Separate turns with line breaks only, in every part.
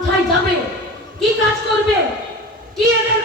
কোথায় যাবে? কি কাজ করবে? কি এদের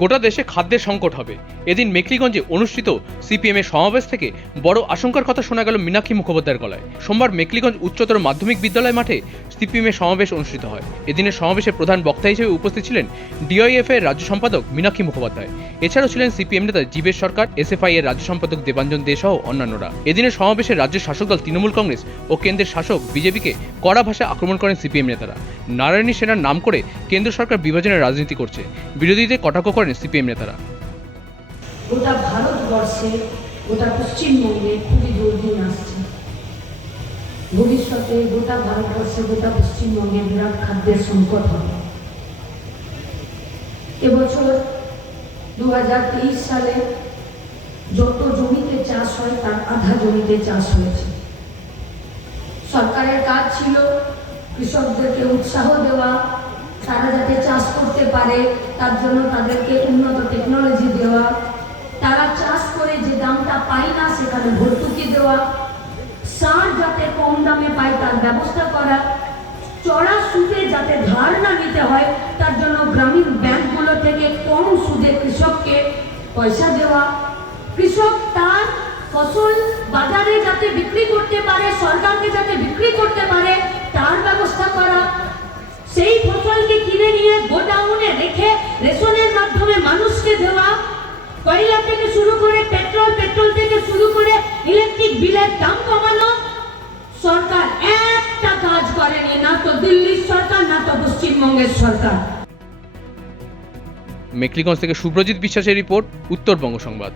গোটা
দেশে খাদ্যের সংকট হবে। এদিন মেকলিগঞ্জে অনুষ্ঠিত সিপিএম এর সমাবেশ থেকে বড় আশঙ্কার কথা শোনা গেল মীনাক্ষী মুখোপাধ্যায়ের গলায়। সোমবার মেকলিগঞ্জ উচ্চতর মাধ্যমিক বিদ্যালয় মাঠে সিপিএম এর সমাবেশ অনুষ্ঠিত হয়। এদিনের সমাবেশে প্রধান বক্তা হিসেবে উপস্থিত ছিলেন ডিআইএফ এর রাজ্য সম্পাদক মীনাক্ষী মুখোপাধ্যায়। এছাড়াও ছিলেন সিপিএম নেতা জীবেশ সরকার, এসএফআই এর রাজ্য সম্পাদক দেবাঞ্জন দে সহ অন্যান্যরা। এদিনের সমাবেশে রাজ্যের শাসক দল তৃণমূল কংগ্রেস ও কেন্দ্রের শাসক বিজেপিকে কড়া ভাষায় আক্রমণ করেন সিপিএম নেতারা। নারায়ণী সেনার নাম করে কেন্দ্র সরকার বিভাজনের রাজনীতি করছে। বিরোধীদের কটাক্ষ করেন সিপিএম নেতারা?
গোটা ভারতবর্ষে, গোটা পশ্চিমবঙ্গে খুবই দুর্দিন আসছে। ভবিষ্যতে গোটা ভারতবর্ষে, গোটা পশ্চিমবঙ্গে বিরাট খাদ্যের সংকট হবে। এবছর দু সালে যত জমিতে চাষ হয়, তার আধা জমিতে চাষ হয়েছে। সরকারের কাজ ছিল কৃষকদেরকে উৎসাহ দেওয়া তারা যাতে চাষ করতে পারে, তার জন্য তাদেরকে উন্নত টেকনোলজি দেওয়া। তারা চাষ করে যে দামটা পায় না, সেখানে ভর্তুকি দেওয়া। সার যাতে কম দামে পায়, তার ব্যবস্থা করা। চড়া সুদে যাতে ধার না নিতে হয়, তার জন্য গ্রামীণ ব্যাংকগুলো থেকে কম সুদে কৃষককে পয়সা দেওয়া। কৃষক তার ফসল বাজারে যাতে বিক্রি করতে পারে, সরকারকে যাতে বিক্রি করতে পারে, তার ব্যবস্থা করা। সেই ফসলকে নিয়ে গোডাউনে রেখে রেশনের মাধ্যমে মানুষকে দেওয়া, কয়লা থেকে শুরু করে পেট্রোল পেট্রোল থেকে শুরু করে ইলেকট্রিক বিলের দাম কমানো, সরকার একটা কাজ করেনি, না তো দিল্লির সরকার, না তো পশ্চিমবঙ্গের সরকার।
মেকলিগঞ্জ থেকে সুব্রজিৎ বিশ্বাসের রিপোর্ট, উত্তরবঙ্গ সংবাদ।